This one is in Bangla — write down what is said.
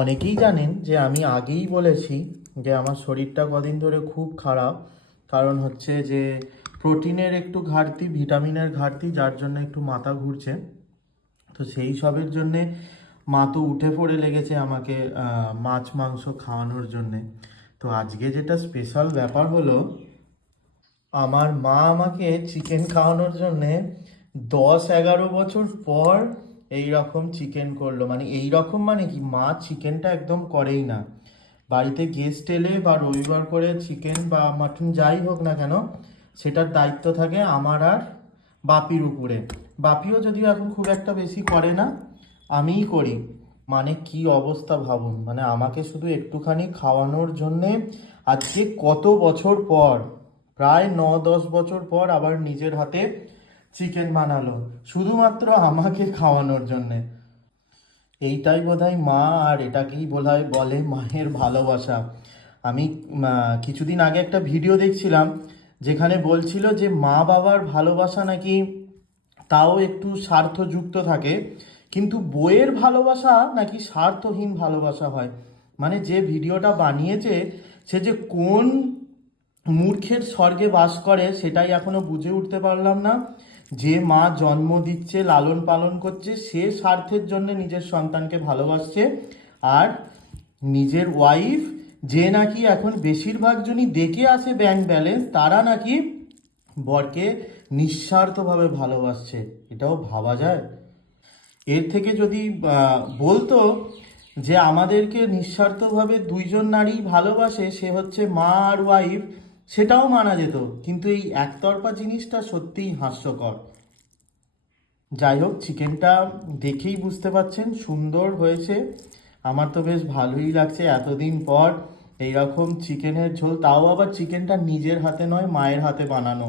অনেকেই জানেন যে আমি আগেই বলেছি যে আমার শরীরটা কদিন ধরে খুব খারাপ। কারণ হচ্ছে যে প্রোটিনের একটু ঘাটতি, ভিটামিনের ঘাটতি, যার জন্য একটু মাথা ঘুরছে। তো সেই সবের জন্যে মা তো উঠে পড়ে লেগেছে আমাকে মাছ মাংস খাওয়ানোর জন্যে। তো আজকে যেটা স্পেশাল ব্যাপার হলো, আমার মা আমাকে চিকেন খাওয়ানোর জন্যে 10-11 বছর পর এই রকম চিকেন করলো। মানে এই রকম মানে কি, মা চিকেনটা একদম করেই না। বাড়িতে গেস্ট এলে বা রবিবার করে চিকেন বা মাটন যাই হোক না কেন, সেটার দায়িত্ব থাকে আমার আর বাপির উপরে। বাপিও যদিও এখন খুব একটা বেশি করে না, আমিই করি। মানে কি অবস্থা ভাবুন, মানে আমাকে শুধু একটুখানি খাওয়ানোর জন্যে আজকে কত বছর পর, প্রায় 9-10 বছর পর আবার নিজের হাতে চিকেন বানালো, শুধুমাত্র আমাকে খাওয়ানোর জন্যে। এইটাই বোধহয় মা, আর এটাকেই বোধহয় বলে মায়ের ভালোবাসা। আমি কিছুদিন আগে একটা ভিডিও দেখছিলাম, যেখানে বলছিল যে মা বাবার ভালোবাসা নাকি তাও একটু স্বার্থযুক্ত থাকে, কিন্তু বইয়ের ভালোবাসা নাকি স্বার্থহীন ভালোবাসা হয়। মানে যে ভিডিওটা বানিয়েছে, সে যে কোন মূর্খের স্বর্গে বাস করে সেটাই এখনো বুঝে উঠতে পারলাম না। যে মা জন্ম দিচ্ছে, লালন পালন করছে, সে স্বার্থের জন্য নিজের সন্তানকে ভালোবাসছে, আর নিজের ওয়াইফ, যে নাকি এখন বেশিরভাগ জনই দেখে আসে ব্যাংক ব্যালেন্স, তারা নাকি বরকে নিঃস্বার্থভাবে ভালোবাসছে। এটাও ভাবা যায়? এর থেকে যদি বলতো যে আমাদেরকে নিঃস্বার্থভাবে দুইজন নারী ভালোবাসে, সে হচ্ছে মা আর ওয়াইফ, সেটাও মানা যেত। কিন্তু এই একতরফা জিনিসটা সত্যিই হাস্যকর। যাই হোক, চিকেনটা দেখেই বুঝতে পারছেন সুন্দর হয়েছে। আমার তো বেশ ভালোই লাগছে এতদিন পর এইরকম চিকেনের ঝোল, তাও আবার চিকেনটা নিজের হাতে নয়, মায়ের হাতে বানানো।